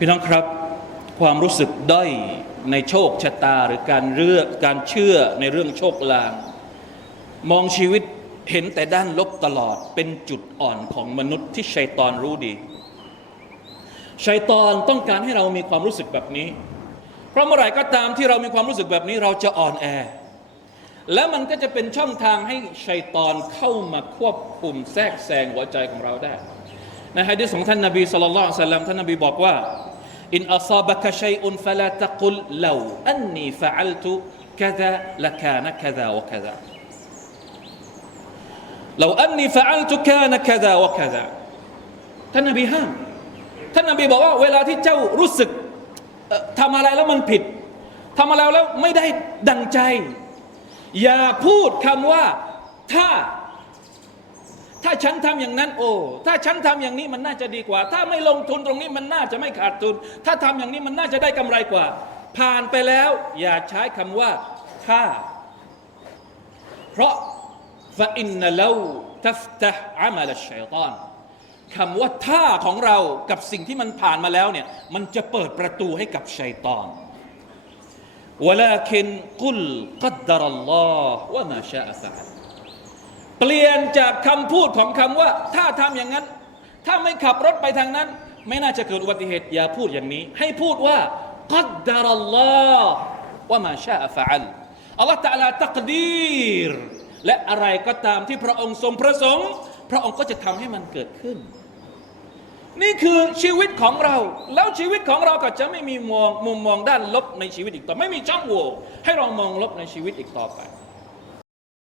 พี่น้องครับความรู้สึกด้อยในโชคชะตาหรือการเลือกการเชื่อในเรื่องโชคลาง มองชีวิตเห็นแต่ด้านลบตลอดเป็นจุดอ่อนของมนุษย์ที่ชัยตอนรู้ดี ชัยตอนต้องการให้เรามีความรู้สึกแบบนี้ เพราะเมื่อไหร่ก็ตามที่เรามีความรู้สึกแบบนี้เราจะอ่อนแอ และมันก็จะเป็นช่องทางให้ชัยตอนเข้ามาควบคุมแทรกแซงหัวใจของเราได้ ในฮะดีษของท่านนบีสุลต่านละสัลลัมท่านนบีบอกว่า อินอัซาบะกะชัยอุนฟะลาตะกุลลาวอันนีฟะอัลตุกะซาละกานะกะซาวะกะซา لو أني فعلت كان كذا وكذا ท่านนบีห้ามท่านนบีบอกว่า เวลาที่เจ้ารู้สึกเอ่อทำอะไรแล้วมันผิดทำอะไรแล้วไม่ได้ดังใจ อย่าพูดคำว่าถ้า ถ้าฉันทำอย่างนั้น โอ้ ถ้าฉันทำอย่างนี้มันน่าจะดีกว่า ถ้าไม่ลงทุนตรงนี้มันน่าจะไม่ขาดทุน ถ้าทำอย่างนี้มันน่าจะได้กำไรกว่า ผ่านไปแล้ว อย่าใช้คำว่าถ้า เพราะ فإن لو تفتح عمل الشيطان คำว่าท่าของเรากับสิ่งที่มันผ่านมาแล้วเนี่ยมันจะเปิดประตูให้กับชัยตอน ولكن قل قدر الله وما شاء فعل เปลี่ยนจากคำพูดของคำว่า ถ้าทำอย่างนั้น ถ้าไม่ขับรถไปทางนั้น ไม่น่าจะเกิดอุบัติเหตุอย่าพูดอย่างนี้ ให้พูดว่ากัดดารัลลอฮ์ว่ามาชาฟะอัลอัลลอฮ์ตะลาตักดีรและอะไรก็ตามที่พระองค์ทรงประสงค์ พระองค์ก็จะทำให้มันเกิดขึ้น นี่คือชีวิตของเรา แล้วชีวิตของเราก็จะไม่มีมองมุมมองด้านลบในชีวิตอีกต่อไม่มีช่องโหว่ให้เรามองลบในชีวิตอีกต่อไป